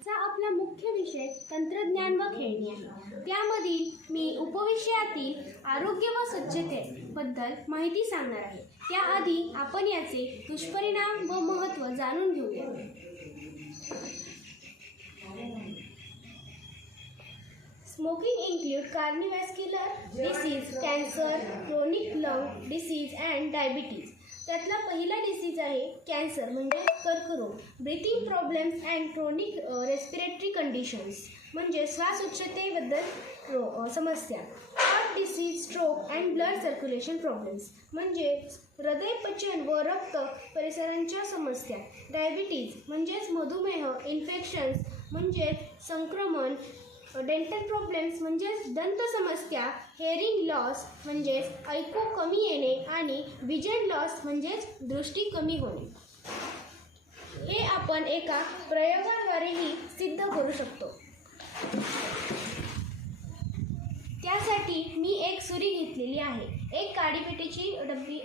आजचा आपला मुख्य विषय तंत्रज्ञान व खेळणी आहे. त्यामधील मी उपविषयातील आरोग्य व स्वच्छतेबद्दल माहिती सांगणार आहे. त्याआधी आपण याचे दुष्परिणाम व महत्त्व जाणून घेऊया. Smoking include cardiovascular disease cancer chronic lung disease and diabetes त्यातला पहिला डिसीज आहे कॅन्सर म्हणजे कर्करोग. Breathing problems and chronic respiratory conditions म्हणजे श्वासोच्छतेबद्दल रो समस्या. Heart disease stroke and blood circulation problems म्हणजे हृदय पचन व रक्त परिसरांच्या समस्या. डायबिटीज म्हणजेच मधुमेह इन्फेक्शन्स म्हणजे संक्रमण डेंटल प्रॉब्लेम्स म्हणजेच दंत समस्या हेअरिंग लॉस म्हणजेच ऐकू कमी येणे आणि विजन लॉस म्हणजेच दृष्टी कमी होणे. हे आपण एका प्रयोगाद्वारेही सिद्ध करू शकतो. त्यासाठी मी एक सुरी घेतलेली आहे. एक काडीपेटीची डब्बी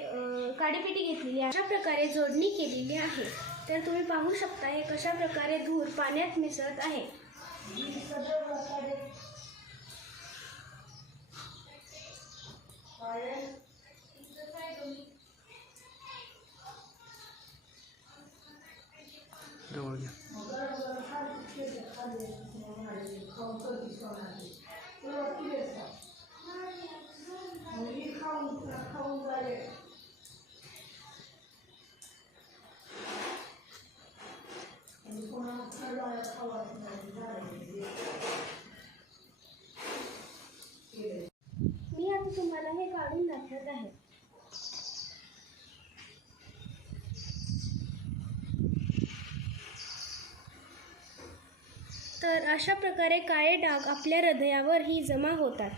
काडीपेटी घेतलेली आहे. अशा प्रकारे जोडणी केलेली आहे. तर तुम्ही पाहू शकता हे कशा प्रकारे धूर पाण्यात मिसळत आहे. जवळ घ्या मी आता तुम्हाला हे काढून दाखवत आहे तर अशा प्रकारे काळे डाग आपल्या हृदयावरही जमा होतात.